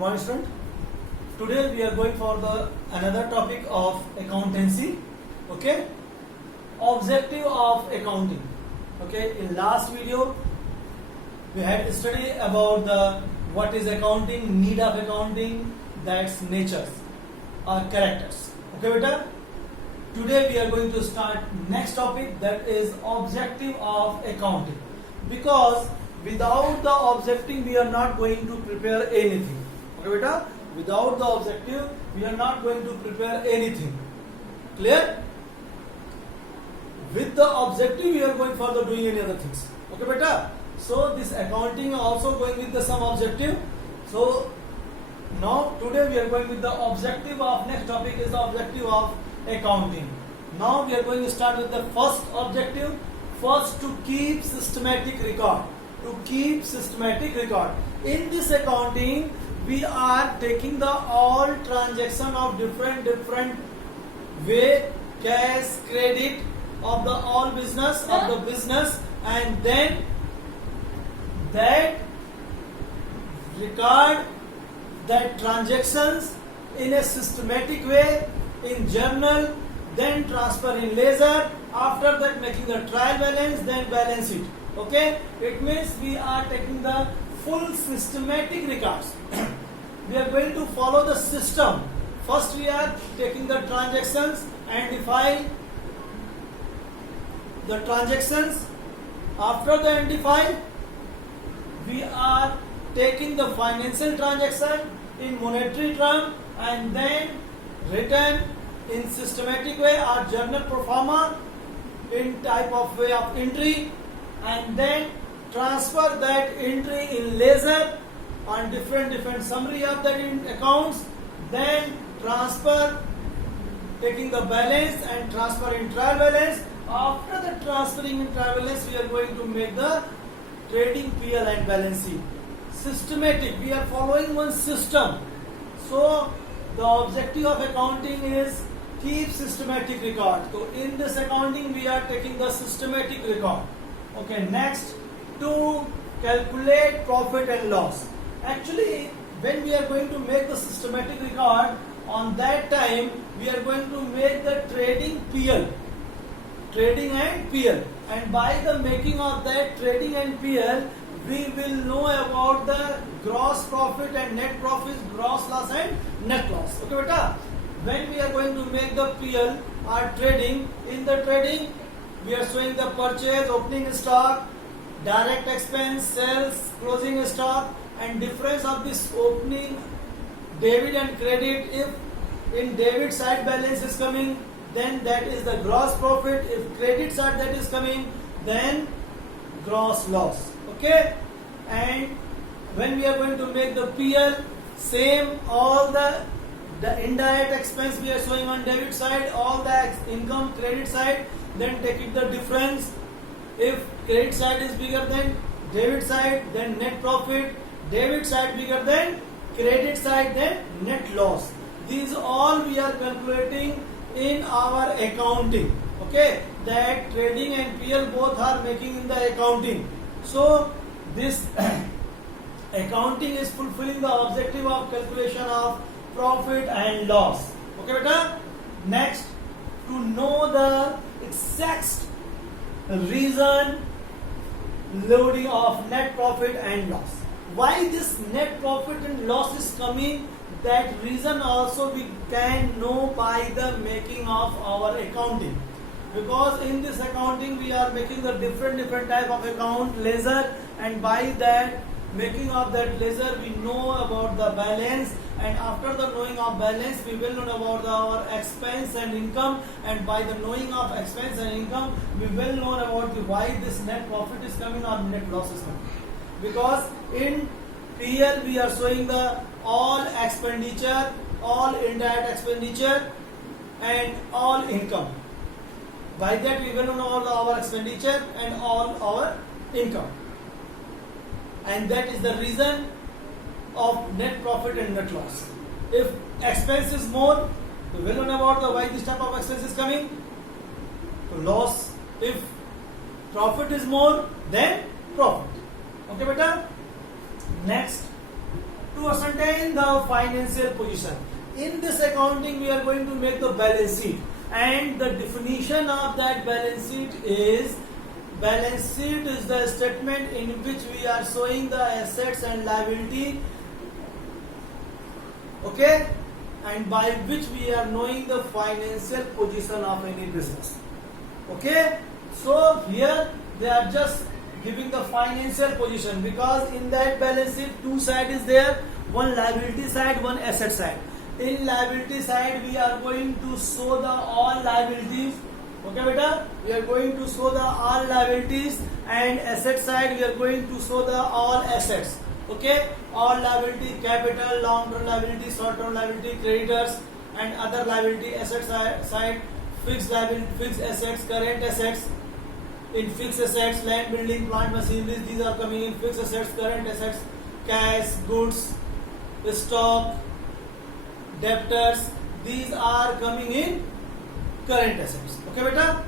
morning, student. Today we are going for the another topic of accountancy. Okay, objective of accounting. Okay, in last video we had studied about the what is accounting, need of accounting, that's natures or characters. Okay, beta. Today we are going to start next topic, that is objective of accounting, because without the objective we are not going to prepare anything. Okay, beta. Without the objective we are not going to prepare anything. Clear? With the objective we are going for the doing any other things. Okay, beta. So this accounting also going with the some objective. So now today we are going with the objective of next topic is the objective of accounting. Now we are going to start with the first objective. First, to keep systematic record. To keep systematic record. In this accounting, we are taking the all transaction of different way, cash, credit of the all business of the business, and then that record that transactions in a systematic way in journal, then transfer in ledger, after that making the trial balance, then balance it. Okay, it means we are taking the full systematic records. We are going to follow the system. First we are taking the transactions and define the transactions. After the identify, we are taking the financial transaction in monetary term and then written in systematic way or journal pro forma in type of way of entry, and then transfer that entry in ledger on different summary of the accounts, then transfer taking the balance and transfer in trial balance. After the transferring in trial balance, we are going to make the trading PL and balance sheet. Systematic, we are following one system. So the objective of accounting is keep systematic record. So in this accounting we are taking the systematic record. Okay, next, to calculate profit and loss. Actually, when we are going to make the systematic record, on that time we are going to make the trading PL, trading and PL, and by the making of that trading and PL, we will know about the gross profit and net profit, gross loss and net loss. Okay, beta. When we are going to make the PL or trading, in the trading we are showing the purchase, opening stock, direct expense, sales, closing stock, and difference of this opening debit and credit. If in debit side balance is coming, then that is the gross profit. If credit side that is coming, then gross loss. Okay, and when we are going to make the PL, same, all the indirect expense we are showing on debit side, all the income credit side, then take it the difference. If credit side is bigger than debit side, then net profit. Debit side bigger than credit side, then net loss. These all we are calculating in our accounting. Okay, that trading and PL both are making in the accounting. So this accounting is fulfilling the objective of calculation of profit and loss. Okay, beta. Next, to know the exact reason loading of net profit and loss. Why this net profit and loss is coming, that reason also we can know by the making of our accounting. Because in this accounting we are making the different type of account, ledger, and by that making of that ledger we know about the balance, and after the knowing of balance we will know about our expense and income, and by the knowing of expense and income we will know about why this net profit is coming or net loss is coming. Because in PL we are showing the all expenditure, all indirect expenditure, and all income. By that we will know all our expenditure and all our income, and that is the reason of net profit and net loss. If expense is more, we will know about the why this type of expense is coming. Loss. If profit is more, then profit. Okay, beta. Next, to ascertain the financial position. In this accounting, we are going to make the balance sheet, and the definition of that balance sheet is the statement in which we are showing the assets and liability, okay, and by which we are knowing the financial position of any business. Okay, so here they are just giving the financial position, because in that balance sheet two side is there, one liability side, one asset side. In liability side we are going to show the all liabilities, okay beta, we are going to show the all liabilities, and asset side we are going to show the all assets, okay, all liability, capital, long term liability, short term liability, creditors and other liability. Asset side fixed liability, fixed assets, current assets. In fixed assets, land, building, plant, machineries, these are coming in fixed assets. Current assets, cash, goods, stock, debtors, these are coming in current assets. Okay beta,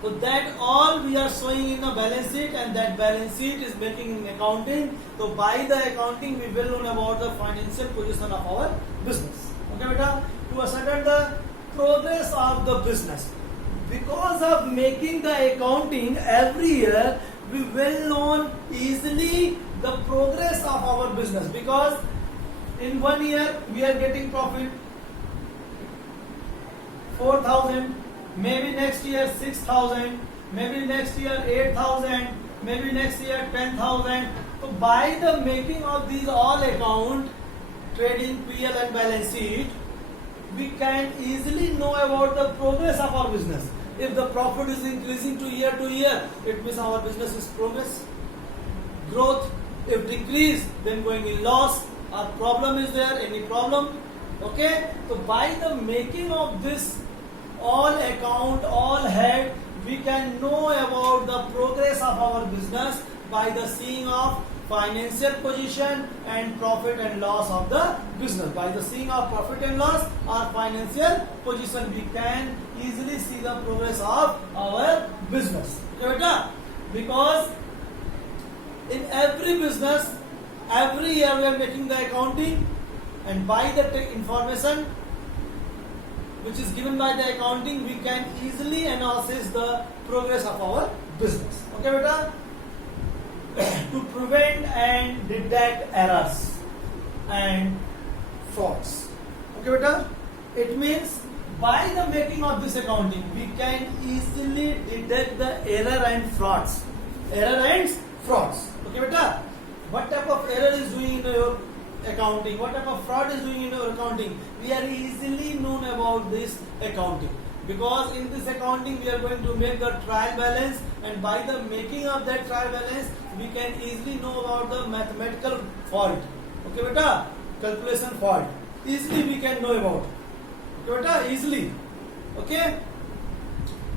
so that all we are showing in a balance sheet, and that balance sheet is making in accounting. So by the accounting we will learn about the financial position of our business. Okay beta, to ascertain the progress of the business. Because of making the accounting every year, we will know easily the progress of our business, because in 1 year we are getting profit 4,000, maybe next year 6,000, maybe next year 8,000, maybe next year 10,000. So by the making of these all account, trading, PL and balance sheet, we can easily know about the progress of our business. If the profit is increasing to year, it means our business is progress, growth. If decrease, then going in loss. Our problem is there, any problem. Okay, so by the making of this all account, all head, we can know about the progress of our business by the seeing of financial position and profit and loss of the business. By the seeing of profit and loss or financial position, we can easily see the progress of our business. Okay, because in every business, every year we are making the accounting, and by the information which is given by the accounting, we can easily analyze the progress of our business. Okay beta, to prevent and detect errors and frauds. Okay beta, it means by the making of this accounting, we can easily detect the error and frauds. Error and frauds. Okay beta, what type of error is doing in your accounting, what type of fraud is doing in your accounting, we are easily known about this accounting, because in this accounting we are going to make the trial balance, and by the making of that trial balance we can easily know about the mathematical fault. Okay beta, calculation fault, easily we can know about. Okay beta, easily. Okay,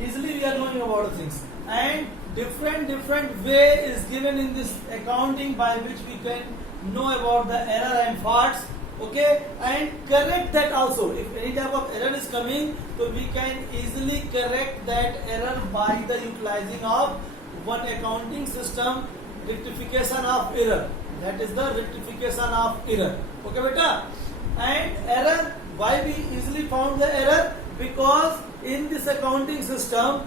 easily we are knowing about the things, and different way is given in this accounting by which we can know about the error and faults. Okay, and correct that also. If any type of error is coming, so we can easily correct that error by the utilizing of one accounting system, rectification of error. That is the rectification of error. Okay beta, and error, why we easily found the error? Because in this accounting system,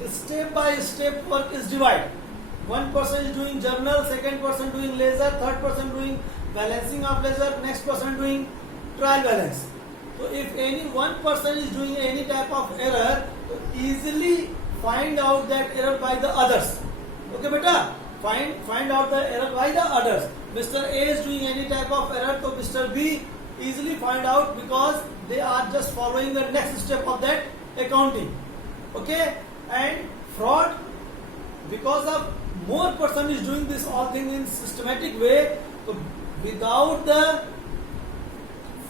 the step by step work is divided. One person is doing journal, second person doing ledger, third person doing balancing of ledger, next person doing trial balance. So if any one person is doing any type of error, so easily find out that error by the others. Okay beta, find out the error by the others. Mr. A is doing any type of error, so Mr. B easily find out, because they are just following the next step of that accounting. Okay, and fraud, because of more person is doing this all thing in systematic way, so without the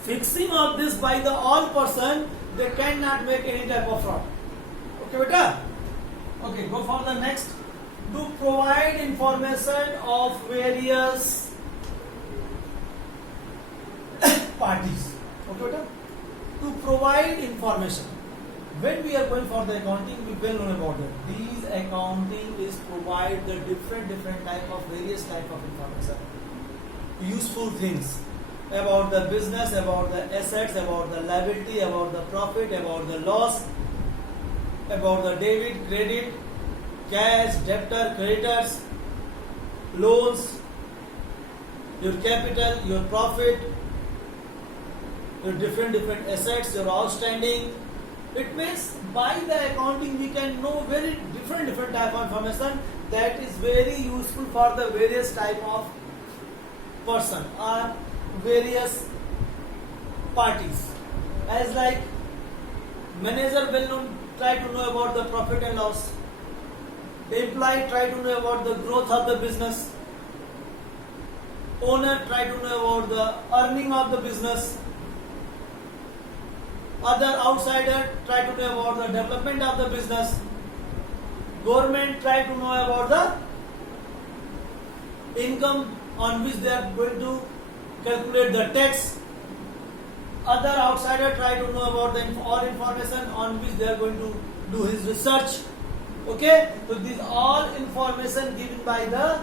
fixing of this by the all person, they cannot make any type of fraud. Okay beta, okay, go for the next. To provide information of various parties. Okay beta, to provide information. When we are going for the accounting, we will know about it. These accounting is provide the different type of various type of information. useful things about the business, about the assets, about the liability, about the profit, about the loss, about the debit, credit, cash, debtor, creditors, loans, your capital, your profit, your different assets, your outstanding. It means by the accounting we can know very different type of information that is very useful for the various type of person or various parties. As like manager will try to know about the profit and loss. Employee try to know about the growth of the business. Owner try to know about the earning of the business. Other outsider try to know about the development of the business. Government try to know about the income on which they are going to calculate the tax. Other outsider try to know about the all information on which they are going to do his research. Okay, so these all information given by the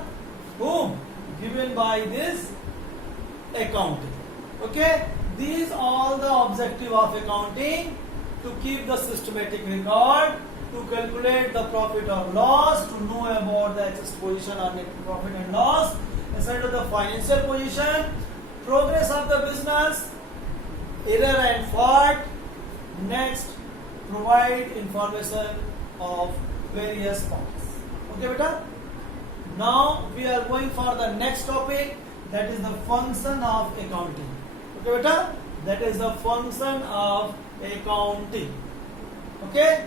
whom? Given by this accounting. Okay, these all the objective of accounting: to keep the systematic record, to calculate the profit or loss, to know about the excess position or net profit and loss, aside of the financial position, progress of the business, error and fault. Next, provide information of various parts. Okay, beta? Now we are going for the next topic, that is the function of accounting. Okay, beta? That is the function of accounting. Okay?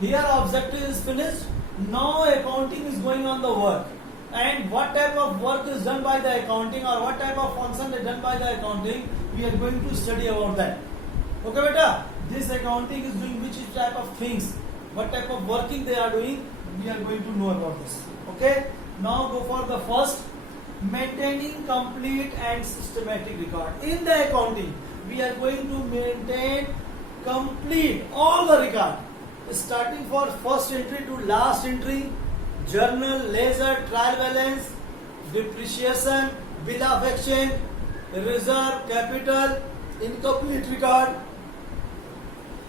Here objective is finished. Now accounting is going on the work. And what type of work is done by the accounting, or what type of function is done by the accounting, we are going to study about that. Okay, beta? This accounting is doing which type of things, what type of working they are doing, we are going to know about this. Okay? Now go for the first, maintaining complete and systematic record. In the accounting, we are going to maintain complete all the record, starting for first entry to last entry, journal, ledger, trial balance, depreciation, bill of exchange, reserve, capital, incomplete record,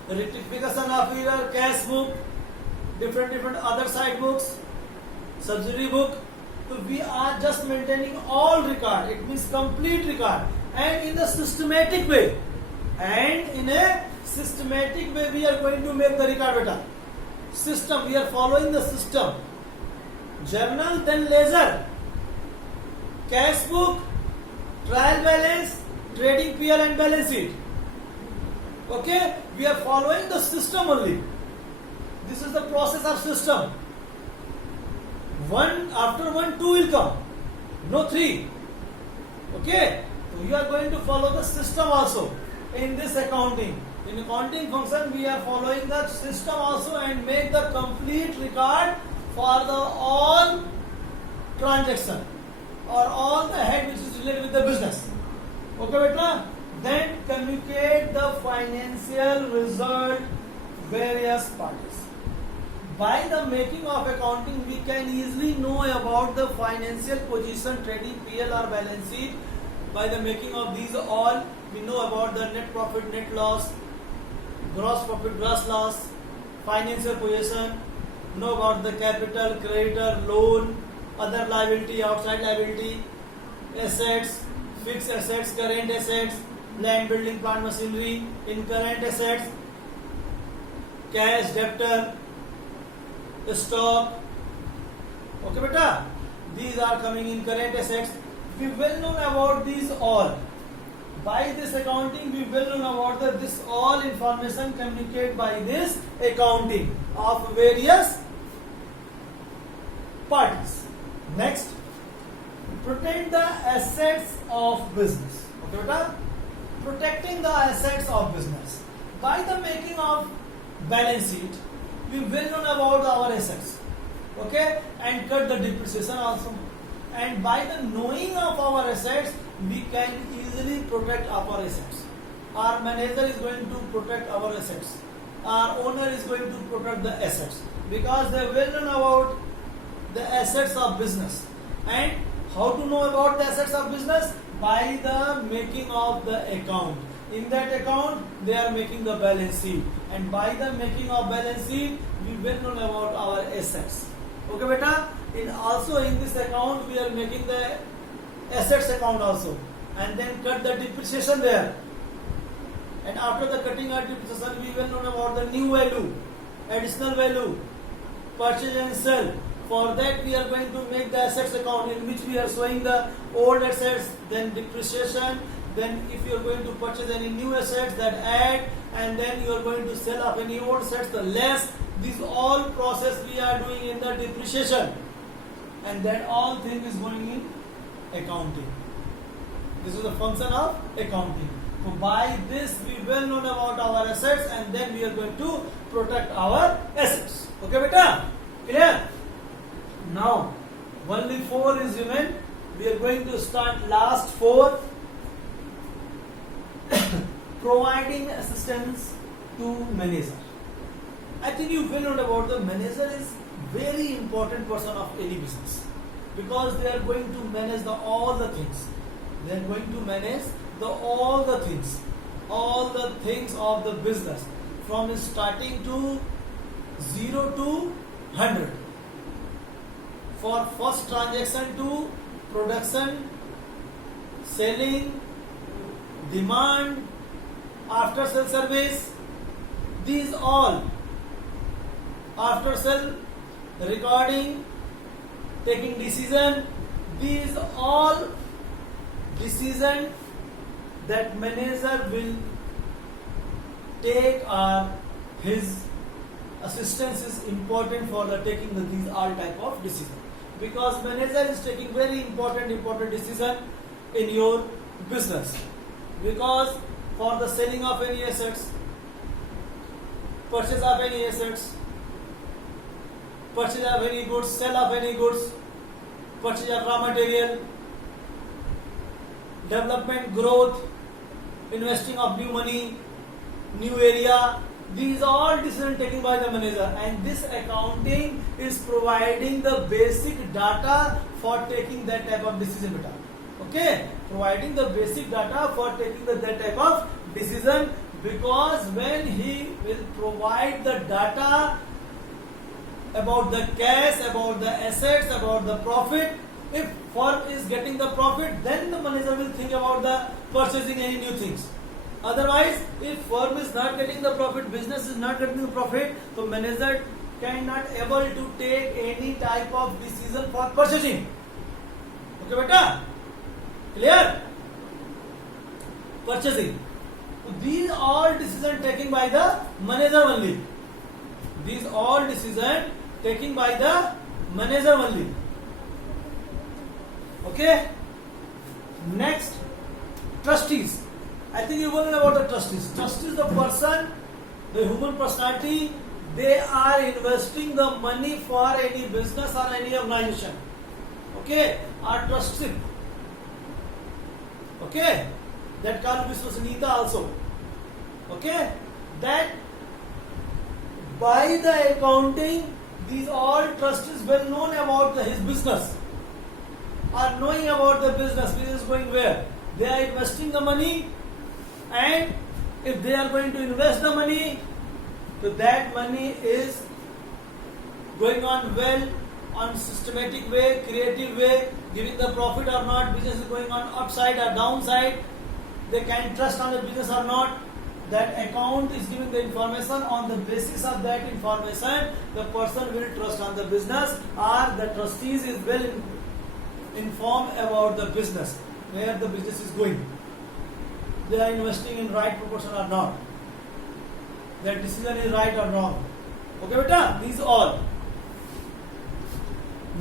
rectification of error, cash book, different other side books, subsidiary book. So we are just maintaining all record. It means complete record, and in a systematic way. And in a systematic way, we are going to make the record beta. System. We are following the system. Journal, then ledger, cash book, trial balance, trading PL and balance sheet. Okay, we are following the system only. This is the process of system. One after one, two will come, no three. Okay, so you are going to follow the system also in this accounting. In accounting function, we are following the system also and make the complete record for the all transaction or all the head which is related with the business. Okay, beta? Then communicate the financial result various parties. By the making of accounting, we can easily know about the financial position, trading PL or balance sheet. By the making of these all, we know about the net profit, net loss, gross profit, gross loss, financial position, know about the capital, creditor, loan, other liability, outside liability, assets, fixed assets, current assets, land, building, plant, machinery, in current assets, cash, debtor, stock. Okay, beta? These are coming in current assets. We will know about these all. By this accounting, we will know about this all information communicated by this accounting of various parties. Next, protect the assets of business. Okay, beta? Protecting the assets of business. By the making of balance sheet, we will know about our assets. Okay, and cut the depreciation also. And by the knowing of our assets, we can easily protect our assets. Our manager is going to protect our assets. Our owner is going to protect the assets, because they will know about the assets of business. And how to know about the assets of business? by the making of the account. In that account, they are making the balance sheet, and by the making of balance sheet, we will know about our assets. Okay, beta. In this account, we are making the assets account also, and then cut the depreciation there. And after the cutting of depreciation, we will know about the new value, additional value, purchase and sell. For that, we are going to make the assets account in which we are showing the old assets, then depreciation. Then if you are going to purchase any new assets, that add, and then you are going to sell off any old assets, the less. This all process we are doing in the depreciation, and that all thing is going in accounting. This is the function of accounting. So by this we will know about our assets, and then we are going to protect our assets. Okay, beta? Clear? Now, only 4 is remain. We are going to start last 4. Providing assistance to manager. I think you will know about the manager is very important person of any business, because they are going to manage all the things. They are going to manage all the things of the business, from starting to 0 to 100. For first transaction to production, selling, demand, after sale service, these all, after sale recording, taking decision, these all decision that manager will take, or his assistance is important for the taking these all type of decision, because manager is taking very important decision in your business. Because for the selling of any assets, purchase of any assets, purchase of any goods, sell of any goods, purchase of raw material, development, growth, investing of new money, new area, these all decisions taken by the manager, and this accounting is providing the basic data for taking that type of decision. Okay, providing the basic data for taking that type of decision, because when he will provide the data about the cash, about the assets, about the profit, if firm is getting the profit, then the manager will think about the purchasing any new things. Otherwise, if firm is not getting the profit, business is not getting the profit, so manager cannot able to take any type of decision for purchasing. Okay, beta? Clear? Purchasing. So these all decisions taken by the manager only. These all decisions taken by the manager only. Okay? Next, trustees. I think you will know about the trustees. Trustees, the person, the human personality, they are investing the money for any business or any organization. Okay? Are trustee. Okay? That called Viswasanita also. Okay? That by the accounting, these all trustees well known about his business, are knowing about the business is going where. They are investing the money, and if they are going to invest the money, so that money is going on well, on systematic way, creative way, giving the profit or not, business is going on upside or downside, they can trust on the business or not. That account is giving the information. On the basis of that information, the person will trust on the business, or the trustees is well informed about the business, where the business is going. They are investing in right proportion or not. Their decision is right or wrong. Okay, beta? These all.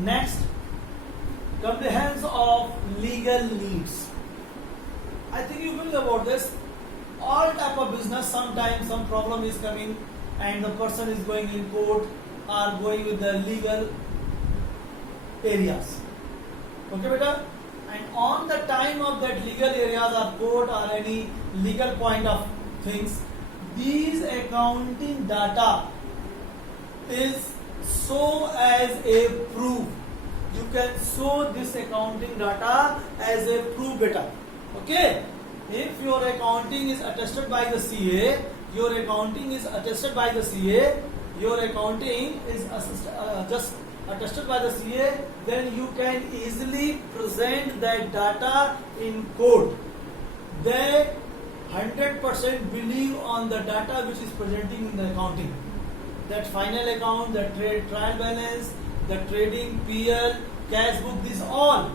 Next, comprehension of legal needs. I think you will know about this. All type of business, sometimes some problem is coming and the person is going in court or going with the legal areas. Okay, beta? And on the time of that legal areas or court or any legal point of things, these accounting data is shown as a proof. You can show this accounting data as a proof, beta. Okay, if your accounting is attested by the CA, your accounting is attested by the CA, your accounting is just attested by the CA, then you can easily present that data in court. They 100% believe on the data which is presenting in the accounting. That final account, the trade trial balance, the trading PL, cash book, these all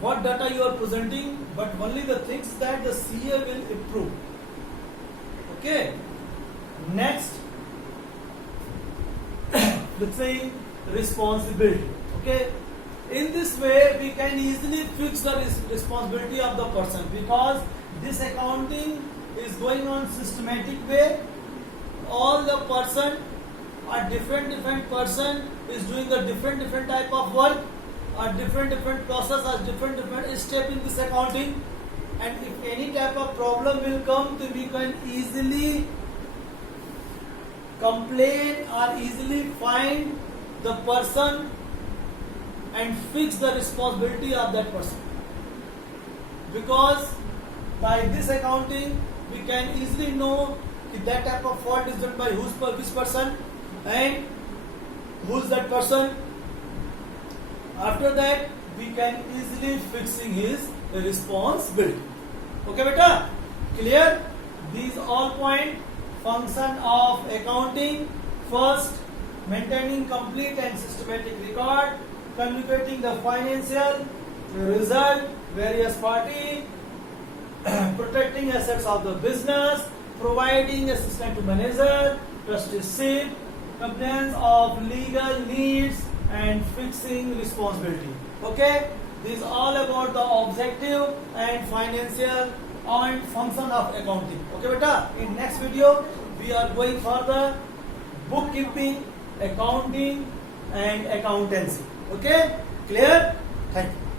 what data you are presenting, but only the things that the CA will approve. Okay. Next, fixing responsibility. Okay. In this way, we can easily fix the responsibility of the person, because this accounting is going on systematic way. All the person, a different person is doing the different type of work, a different process, a different step in this accounting. And if any type of problem will come, then we can easily complain or easily find the person and fix the responsibility of that person. Because by this accounting, we can easily know if that type of fault is done by which person and who's that person. After that, we can easily fixing his responsibility. Okay, beta? Clear? These all point function of accounting. First, maintaining complete and systematic record, communicating the financial result, various party, protecting assets of the business, providing assistance to manager, trusteeship, compliance of legal needs, and fixing responsibility. Okay, this is all about the objective and financial and function of accounting. Okay, beta. In next video, we are going further bookkeeping, accounting, and accountancy. Okay, clear? Thank you.